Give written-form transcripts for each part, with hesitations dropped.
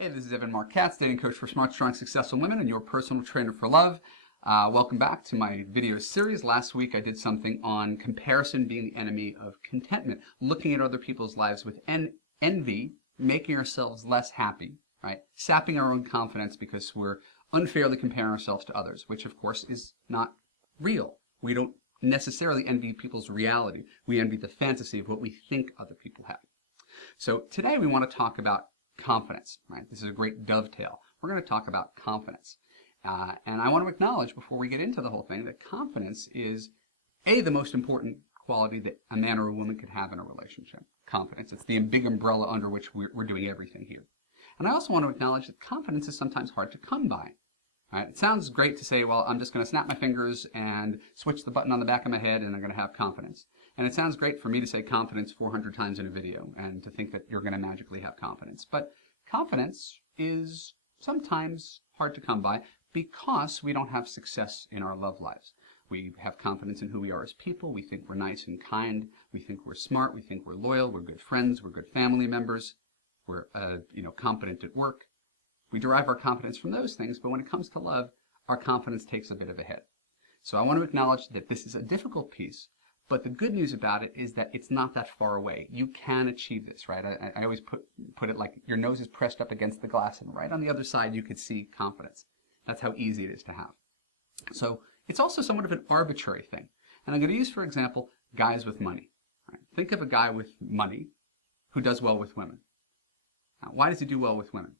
Hey, this is Evan Mark Katz, dating coach for smart, strong, successful women and your personal trainer for love. Welcome back to my video series. Last week I did something on comparison being the enemy of contentment, looking at other people's lives with envy, making ourselves less happy, right? Sapping our own confidence because we're unfairly comparing ourselves to others, which of course is not real. We don't necessarily envy people's reality. We envy the fantasy of what we think other people have. So today we want to talk about confidence, right? This is a great dovetail. We're going to talk about confidence. And I want to acknowledge before we get into the whole thing that confidence is the most important quality that a man or a woman could have in a relationship. Confidence. It's the big umbrella under which we're doing everything here. And I also want to acknowledge that confidence is sometimes hard to come by. Right? It sounds great to say, well, I'm just going to snap my fingers and switch the button on the back of my head and I'm going to have confidence. And it sounds great for me to say confidence 400 times in a video and to think that you're going to magically have confidence. But confidence is sometimes hard to come by because we don't have success in our love lives. We have confidence in who we are as people. We think we're nice and kind. We think we're smart. We think we're loyal. We're good friends. We're good family members. We're competent at work. We derive our confidence from those things, but when it comes to love, our confidence takes a bit of a hit. So I want to acknowledge that this is a difficult piece, but the good news about it is that it's not that far away. You can achieve this, right? I always put it like your nose is pressed up against the glass, and right on the other side you could see confidence. That's how easy it is to have. So it's also somewhat of an arbitrary thing. And I'm going to use, for example, guys with money. Right? Think of a guy with money who does well with women. Now, why does he do well with women?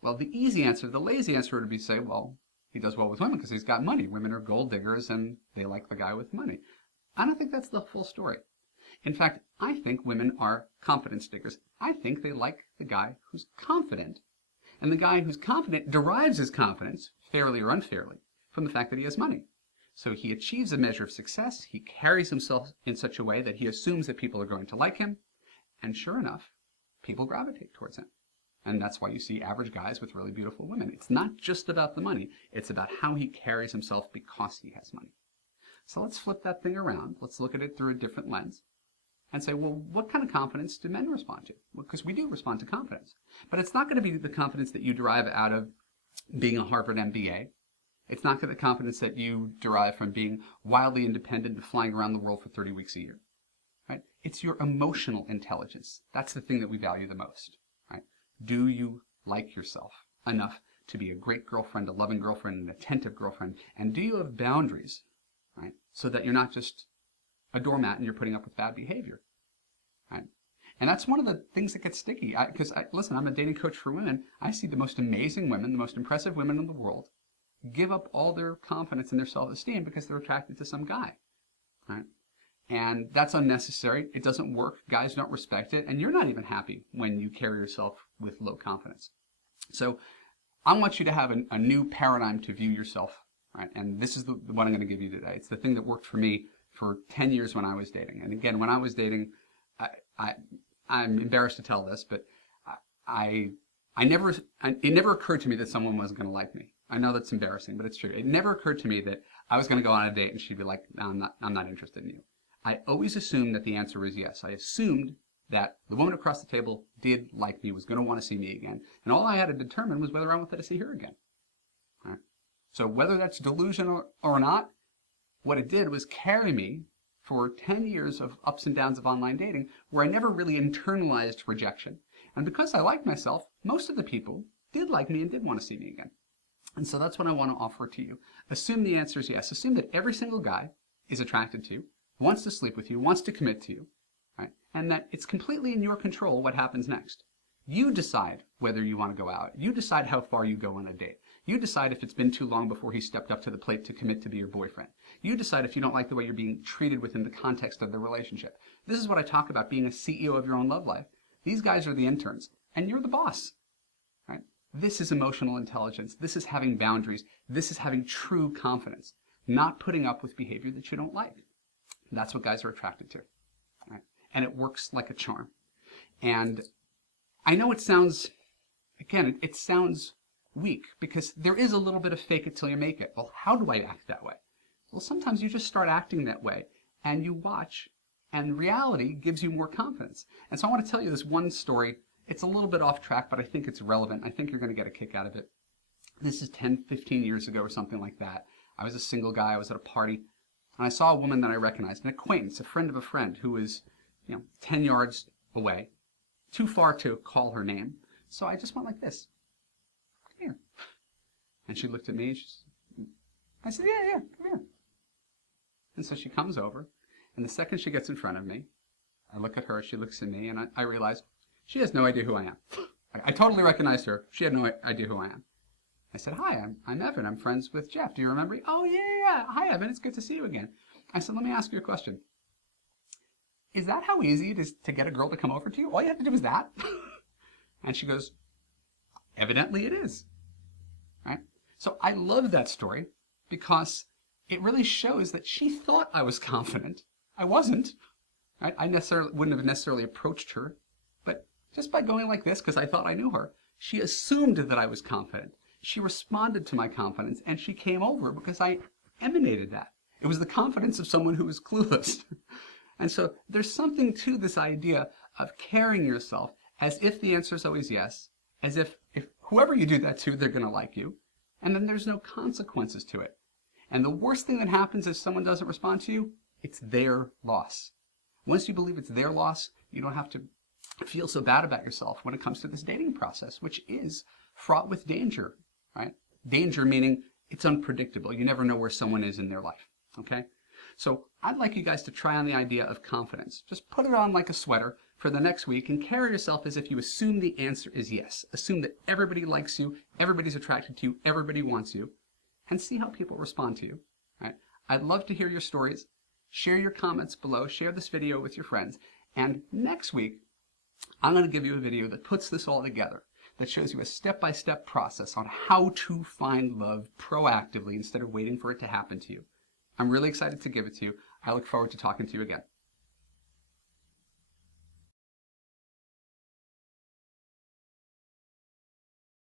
Well, the easy answer, the lazy answer would be say, well, he does well with women because he's got money. Women are gold diggers and they like the guy with money. I don't think that's the full story. In fact, I think women are confidence diggers. I think they like the guy who's confident. And the guy who's confident derives his confidence, fairly or unfairly, from the fact that he has money. So he achieves a measure of success. He carries himself in such a way that he assumes that people are going to like him. And sure enough, people gravitate towards him. And that's why you see average guys with really beautiful women. It's not just about the money. It's about how he carries himself because he has money. So let's flip that thing around. Let's look at it through a different lens and say, well, what kind of confidence do men respond to? Well, because we do respond to confidence. But it's not going to be the confidence that you derive out of being a Harvard MBA. It's not the confidence that you derive from being wildly independent and flying around the world for 30 weeks a year. Right? It's your emotional intelligence. That's the thing that we value the most. Do you like yourself enough to be a great girlfriend, a loving girlfriend, an attentive girlfriend? And do you have boundaries, right? So that you're not just a doormat and you're putting up with bad behavior, right? And that's one of the things that gets sticky. Listen, I'm a dating coach for women. I see the most amazing women, the most impressive women in the world, give up all their confidence and their self-esteem because they're attracted to some guy, right? And that's unnecessary. It doesn't work. Guys don't respect it. And you're not even happy when you carry yourself with low confidence. So I want you to have a new paradigm to view yourself, right? And this is the one I'm going to give you today. It's the thing that worked for me for 10 years when I was dating. And again, when I was dating, I'm embarrassed to tell this, but it never occurred to me that someone wasn't going to like me. I know that's embarrassing, but it's true. It never occurred to me that I was going to go on a date and she'd be like, no, I'm not interested in you. I always assumed that the answer was yes. I assumed that the woman across the table did like me, was going to want to see me again. And all I had to determine was whether I wanted to see her again. All right? So whether that's delusional or not, what it did was carry me for 10 years of ups and downs of online dating where I never really internalized rejection. And because I liked myself, most of the people did like me and did want to see me again. And so that's what I want to offer to you. Assume the answer is yes. Assume that every single guy is attracted to you, wants to sleep with you, wants to commit to you, right? And that it's completely in your control what happens next. You decide whether you want to go out. You decide how far you go on a date. You decide if it's been too long before he stepped up to the plate to commit to be your boyfriend. You decide if you don't like the way you're being treated within the context of the relationship. This is what I talk about being a CEO of your own love life. These guys are the interns, and you're the boss, right? This is emotional intelligence. This is having boundaries. This is having true confidence, not putting up with behavior that you don't like. That's what guys are attracted to, right? And it works like a charm. And I know it sounds, again, it sounds weak because there is a little bit of fake it till you make it. Well, how do I act that way? Well, sometimes you just start acting that way and you watch and reality gives you more confidence. And so I want to tell you this one story It's a little bit off track, but I think it's relevant. I think you're going to get a kick out of it. This is 10, 15 years ago or something like that. I was a single guy. I was at a party, and I saw a woman that I recognized, an acquaintance, a friend of a friend, who was, 10 yards away, too far to call her name. So I just went like this. Come here. And she looked at me. I said, yeah, come here. And so she comes over, and the second she gets in front of me, I look at her, she looks at me, and I realize she has no idea who I am. I totally recognized her. She had no idea who I am. I said, hi, I'm Evan. I'm friends with Jeff. Do you remember me? Oh, yeah. Hi, Evan. It's good to see you again. I said, let me ask you a question. Is that how easy it is to get a girl to come over to you? All you have to do is that? And she goes, evidently it is. Right? So I love that story because it really shows that she thought I was confident. I wasn't. Right? I wouldn't have necessarily approached her, but just by going like this, because I thought I knew her, she assumed that I was confident. She responded to my confidence, and she came over because I emanated that. It was the confidence of someone who was clueless. And so there's something to this idea of carrying yourself as if the answer is always yes, as if whoever you do that to, they're going to like you, and then there's no consequences to it. And the worst thing that happens if someone doesn't respond to you, it's their loss. Once you believe it's their loss, you don't have to feel so bad about yourself when it comes to this dating process, which is fraught with danger, right? Danger meaning it's unpredictable. You never know where someone is in their life, okay? So I'd like you guys to try on the idea of confidence. Just put it on like a sweater for the next week and carry yourself as if you assume the answer is yes. Assume that everybody likes you, everybody's attracted to you, everybody wants you, and see how people respond to you, right? I'd love to hear your stories. Share your comments below. Share this video with your friends. And next week, I'm going to give you a video that puts this all together, that shows you a step-by-step process on how to find love proactively instead of waiting for it to happen to you. I'm really excited to give it to you. I look forward to talking to you again.